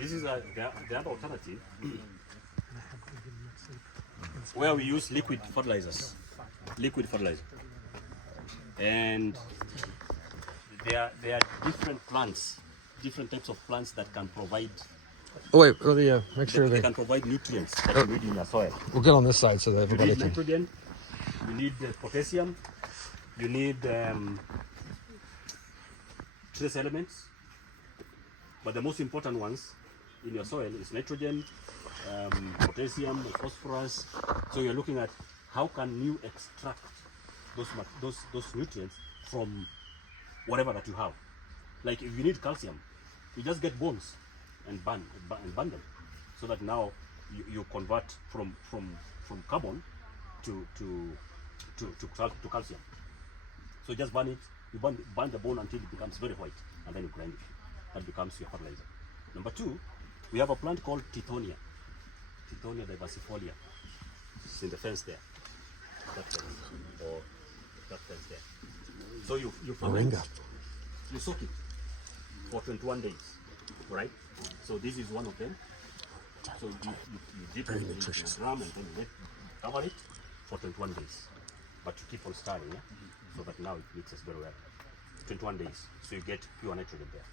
This is the other alternative where we use liquid fertilizers. Liquid fertilizer. And there are different plants, different types of plants that can provide. Oh wait, make sure they can provide nutrients that you need in your soil. We'll get on this side so that everybody you need can. Nitrogen, you need potassium, you need trace elements, but the most important ones in your soil is nitrogen, potassium, phosphorus. So you're looking at how can you extract those nutrients from whatever that you have. Like if you need calcium, you just get bones and burn them, so that now you convert from carbon to calcium. So just burn it. You burn the bone until it becomes very white, and then you grind it. That becomes your fertilizer. Number two, we have a plant called Tithonia diversifolia. It's in the fence there. That fence, or that fence there. So you ferment, you soak it for 21 days, right? So this is one of them. So you dip it in the drum and then you cover it for 21 days. But you keep on stirring, yeah? So that now it mixes very well. 21 days, so you get pure nitrogen there.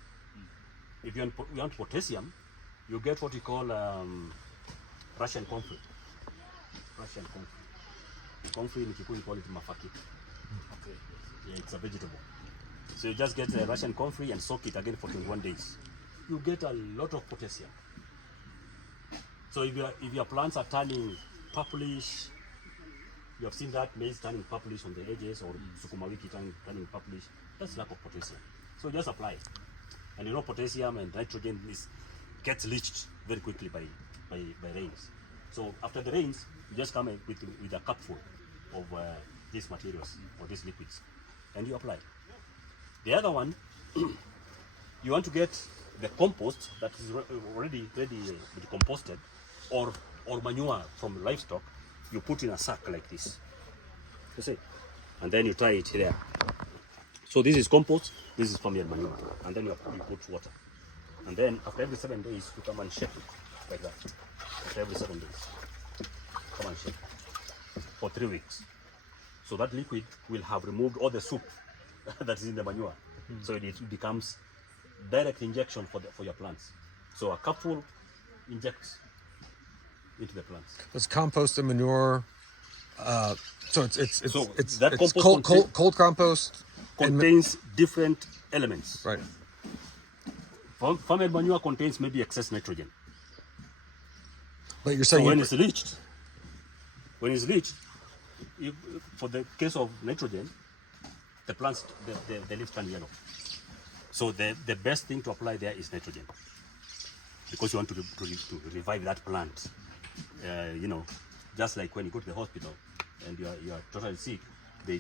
If you want potassium, you get what we call Russian comfrey. Russian comfrey. Comfrey in Kikuyu, we call it mafaki. Okay. Yeah, it's a vegetable. So you just get Russian comfrey and soak it again for 21 days. You get a lot of potassium. So if your plants are turning purplish, you have seen that maize turning purplish on the edges, or sukuma wiki turning purplish, that's lack of potassium. So just apply it. And you know potassium and nitrogen gets leached very quickly by rains. So after the rains, you just come with a cupful of these materials or these liquids, and you apply. The other one, you want to get the compost that is already composted, or manure from livestock. You put in a sack like this, you see, and then you tie it there. So this is compost, this is from your manure, and then you put water, and then after every 7 days you come and shake it like that. After every 7 days, come and shake it for 3 weeks. So that liquid will have removed all the soup that is in the manure. So it becomes direct injection for your plants. So a cupful injects into the plants. It's compost and manure. So it's cold compost contains different elements. Right. Farmed manure contains maybe excess nitrogen. But you're saying so when it's leached, for the case of nitrogen, the plants, the leaves turn yellow. So the best thing to apply there is nitrogen, because you want to revive that plant. You know, just like when you go to the hospital and you are totally sick, they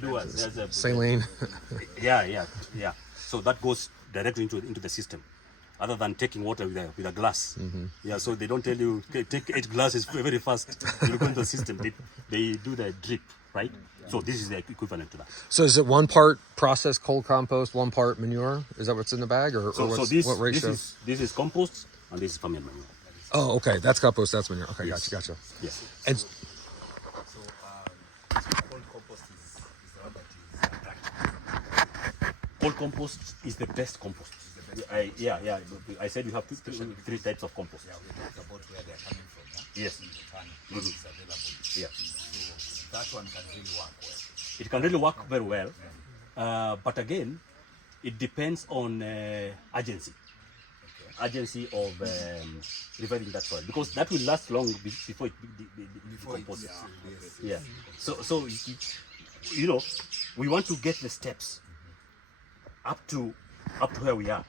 do a saline. yeah. So that goes directly into the system, other than taking water with a glass. Yeah, so they don't tell you, okay, take 8 glasses very fast. You go into the system. They do the drip, right? So this is the equivalent to that. So is it 1 part processed cold compost, 1 part manure? Is that what's in the bag, or what ratio? This is compost, and this is farmed manure. Oh, okay. That's compost. That's manure. Okay, Yes. Gotcha. Yes. And cold compost is the one that is attractive. Cold compost is the best compost. I said you have 3 types of compost. Yeah, we talked about where they are coming from. Yeah? Yes. In the farm, it's available. Yeah. So that one can really work well. It can really work very well, but again, it depends on urgency of reviving that soil, because that will last long before it decomposes. Yeah. So you know, we want to get the steps up to where we are.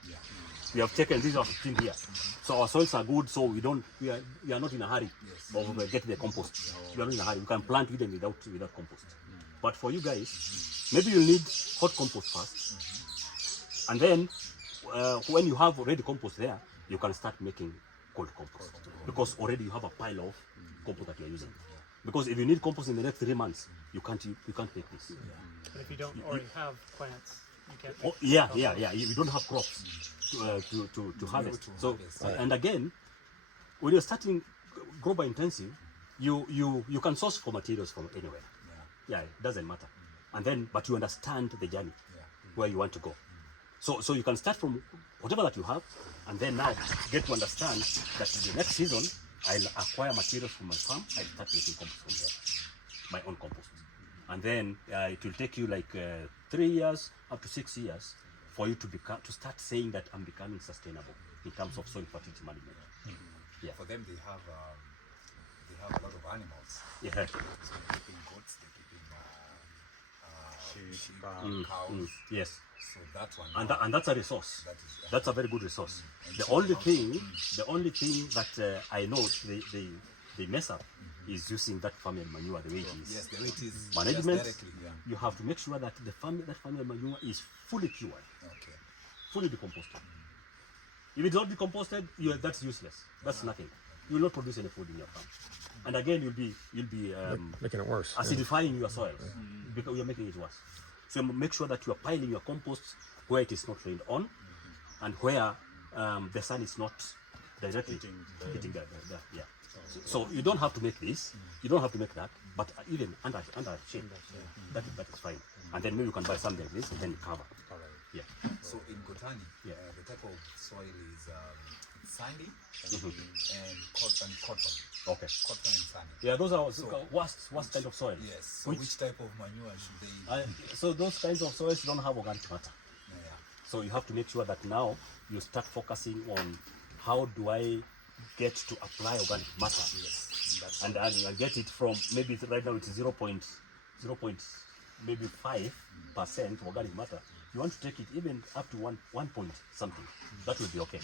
We have taken these are 15 here, so our soils are good. So we are not in a hurry of getting the compost. We are not in a hurry. We can plant with them without compost. But for you guys, maybe you'll need hot compost first, and then when you have already compost there, you can start making cold compost, because already you have a pile of compost that you are using. Because if you need compost in the next 3 months, you can't make this. But if you don't already have plants, Oh, yeah. You don't have crops to harvest. to So harvest. and again, when you're starting grow by intensive, you can source for materials from anywhere. Yeah, it doesn't matter. And then, but you understand the journey where you want to go. So you can start from whatever that you have, and then now get to understand that the next season I'll acquire materials from my farm. I start making compost from there, my own compost, and then it will take you like 3 years up to 6 years for you to start saying that I'm becoming sustainable in terms of soil fertility management. Yeah. For them, they have a lot of animals. Yeah. So they're keeping goats, they're keeping sheep, cows. Yes. So that one. And that's a resource. That is, That's a very good resource. And The so only now- thing that I know they mess up is using that family manure the way it is. Yes, the way it is. Management, Just directly, yeah. you have to make sure that that family manure is fully cured, Okay. fully decomposted. If it's not decomposted, that's useless. That's nothing. You will not produce any food in your farm. And again, you'll be Making it worse. acidifying your soil because you're making it worse. So make sure that you are piling your compost where it is not rained on and where the sun is not directly hitting the yeah. So you don't have to make this, you don't have to make that, but even under shade, that is fine. And then maybe you can buy something like this and then cover. Yeah. So in Kotani, Yeah. the type of soil is sandy and cotton. Okay. Cotton and sandy. Yeah, those are worst kind of soil. Yes. So which type of manure should they? So those kinds of soils don't have organic matter. Yeah. So you have to make sure that now you start focusing on how do I get to apply organic matter. Yes. And I get it from maybe right now it's 0. Maybe 5% organic matter. You want to take it even up to 1 point something. That will be okay.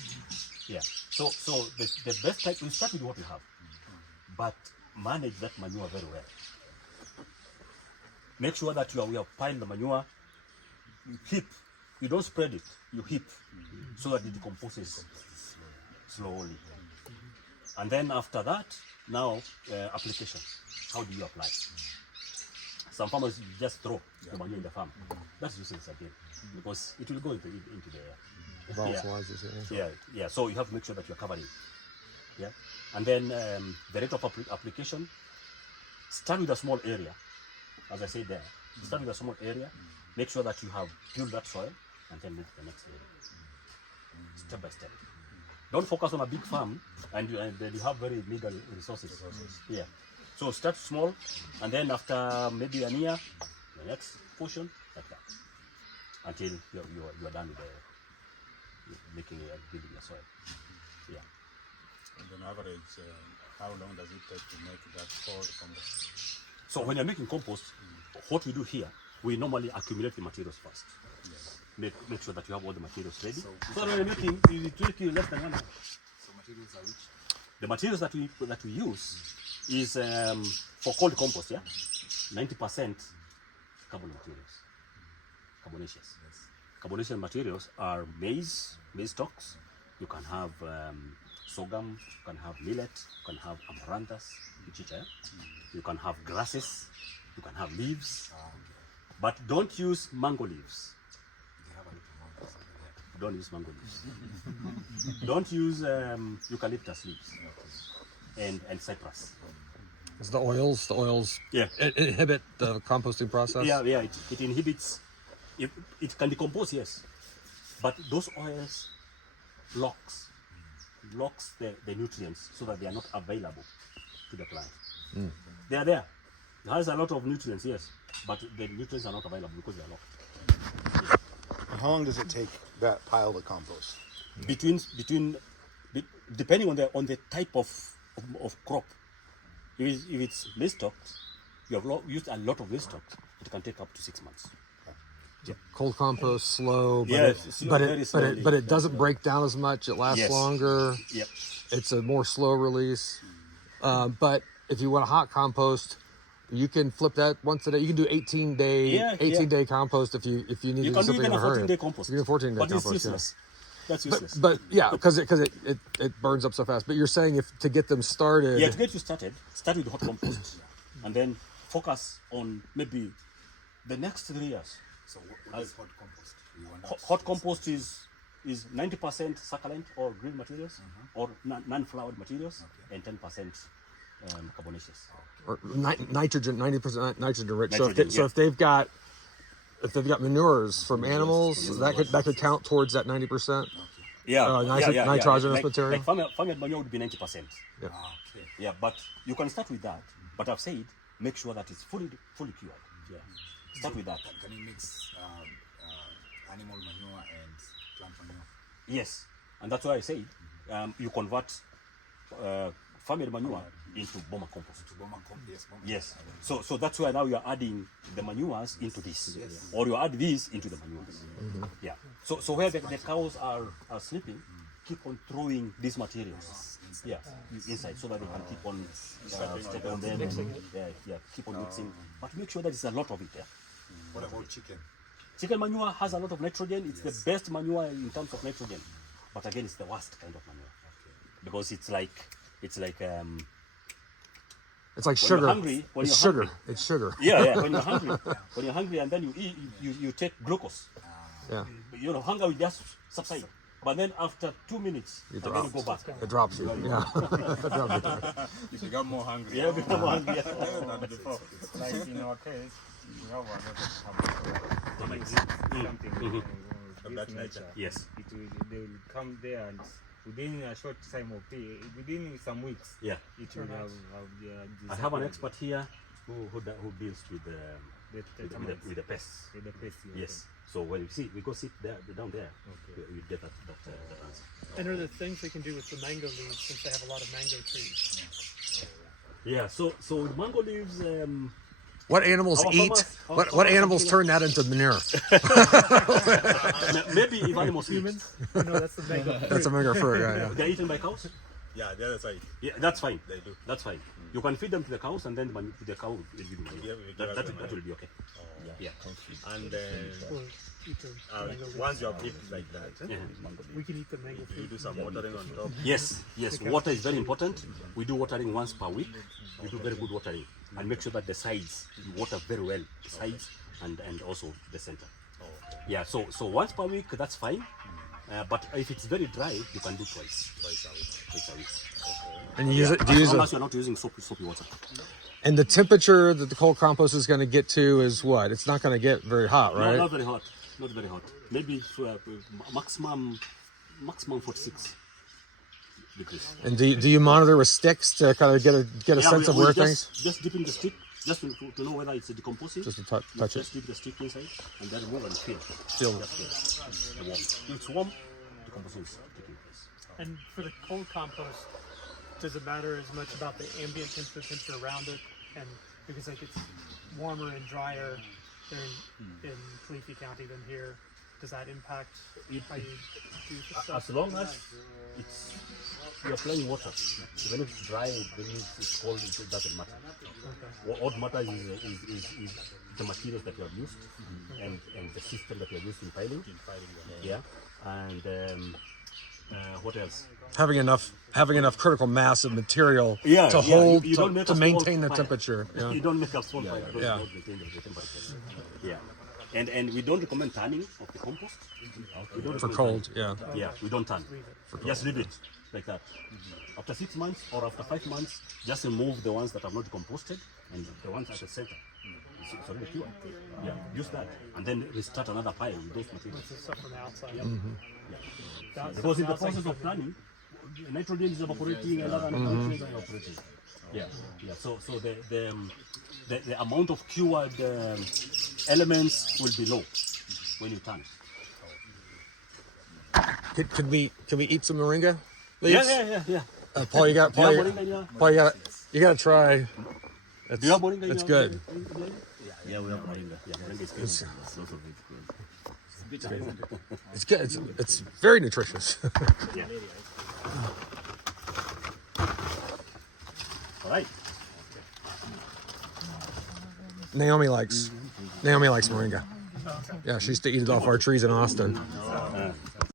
Yeah. So the best type, we start with what we have, but manage that manure very well. Make sure that we are piling the manure. You heap. You don't spread it. You heap so that it decomposes slowly. And then after that, now application. How do you apply? Some farmers just throw the manure in the farm. That's useless again because it will go into the air. Volatilizes it. Yeah. So you have to make sure that you're covering. Yeah. And then the rate of application, start with a small area. As I said there, start with a small area. Make sure that you have built that soil and then move to the next area. Step by step. Don't focus on a big farm and you have very meager resources. Yeah. So start small, and then after maybe a year, the next portion like that, until you are done with building your soil. Yeah. And on average, how long does it take to make that cold compost? So when you're making compost, what we do here, we normally accumulate the materials first. Yes. Make sure that you have all the materials ready. So when you're making, it will take you less than 1 hour. So materials are which? The materials that we use is for cold compost, 90% carbon materials, carbonaceous. Yes. Carbonaceous materials are maize stalks. You can have sorghum, you can have millet, you can have amaranthus, mchicha. You can have grasses, you can have leaves, but don't use mango leaves. They have a little more something there. Don't use mango leaves. Don't use eucalyptus leaves and cypress. Is the oils Yeah. inhibit the composting process? Yeah, it inhibits. It can decompose, yes, but those oils locks the nutrients so that they are not available to the plant. They are there. It has a lot of nutrients, yes, but the nutrients are not available because they are locked. How long does it take that pile of compost? Depending on the type of crop. If it's maize stalks, you have used a lot of maize stalks, it can take up to 6 months. Cold compost, slow, but Yes, very slowly. but it doesn't break down as much. It lasts Yes. longer. Yep. It's a more slow release. But if you want a hot compost, you can flip that once a day. You can do 18-day compost if you need You to do can do something even in a a hurry. 14-day compost. You can do a 14-day but compost. it's useless. That's Yeah. useless. But yeah, because it burns up so fast. But you're saying if to get them started. Yeah, to get you started, start with hot compost, and then focus on maybe the next 3 years. So what is hot compost? Hot compost is 90% succulent or green materials or non-flowered materials and 10% carbonaceous. Or nitrogen, 90% nitrogen rich. Nitrogen, So if they've got manures from animals, that could count towards that 90%. Nitrogenous material. Like farmyard manure would be 90%. Yeah. Okay. Yeah, but you can start with that. But I've said make sure that it's fully cured. Yeah. Start with that. Can you mix animal manure and plant manure? Yes, and that's why I said you convert farmyard manure into bomber compost. Yes. So that's why now you are adding the manures into this, or you add these into the manures. Yeah. So where the cows are sleeping, keep on throwing these materials. Yeah, inside, so that they can keep on stepping on them. Yeah, keep on mixing, but make sure that it's a lot of it. Yeah. What about chicken? Chicken manure has a lot of nitrogen. It's the best manure in terms of nitrogen, but again, it's the worst kind of manure because it's like It's like when sugar. you're hungry, It's sugar. It's sugar. Yeah. When you're hungry, and then you eat, you take glucose. Yeah. You know, hunger will just subside. But then after 2 minutes, and then you go back. It drops you. Yeah. It drops you. You become more hungry. Yeah, become hungry. than before. Like in our case, we have another something Of that nature. Yes. they will come there and within a short time of within some weeks, Yeah. it will have I have an expert here who deals with the pests. with the pest. Yes. So when you see, we go sit there down there, you get that answer. And are there things we can do with the mango leaves since they have a lot of mango trees? Yeah. So with mango leaves, What animals Our eat? farmers- our What farmers animals actually- turn that into manure? maybe if animals eat, Humans? Oh, no, that's the mango fruit. That's a manure fruit. Yeah. they're eaten by cows. Yeah, the other side. Yeah, that's fine. They do. That's fine. You can feed them to the cows, and then the cow will give you manure. Yeah, we give That us will be okay. Yeah. And Or eat the mango leaves. once you have it like that, We can eat the mango you fruit. do some watering on top. Yes. Water is very important. We do watering once per week. We do very good watering, and make sure that the sides you water very well, the sides and also the center. Yeah. So once per week, that's fine. But if it's very dry, you can do twice a week. And you use it. Do you As use long it? as you're not using soapy water. And the temperature that the cold compost is going to get to is what? It's not going to get very hot, No, right? not very hot. Not very hot. Maybe it's, maximum 46 degrees. And do you monitor with sticks to kind of get a sense of where things? Just dipping the stick, just to know whether it's decomposing. Just to touch it. Just dip the stick inside and then remove and feel. Still. Just feel the warm. If it's warm, decomposition is taking place. And for the cold compost, does it matter as much about the ambient temperature around it? And because like it's warmer and drier in Kalifi County than here, does that impact how you do the stuff? As long as you're applying water, even if it's dry, even if it's cold, it doesn't matter. What matters is the materials that you have used and the system that you have used in piling. Yeah. And what else? Having enough critical mass of material Yeah, to yeah, hold you don't make to a small maintain the fire. temperature. Yeah. You don't make a small fire. Yeah. Don't maintain the temperature. Yeah. And we don't recommend tanning of the compost. We don't For recommend cold, tanning. yeah. Yeah, we don't tan. Just leave it like that. After 6 months or after 5 months, just remove the ones that have not decomposted and the ones at the center. It's already cured. Yeah, use that and then restart another pile with those materials. The stuff from the outside. Yeah. Because in the process of planning, nitrogen is evaporating and other nutrients are evaporating. Yeah. So the amount of cured elements will be low when you turn. Can we eat some moringa leaves? Yeah. Paul, you got Do you have moringa in your- Paul, you got to try. It's, Do you have moringa in it's your- good. Yeah, we have moringa. Yeah, moringa is good. Lots of it. It's good. It's very nutritious. Yeah. All right. Naomi likes moringa. Yeah, she used to eat it off our trees in Austin.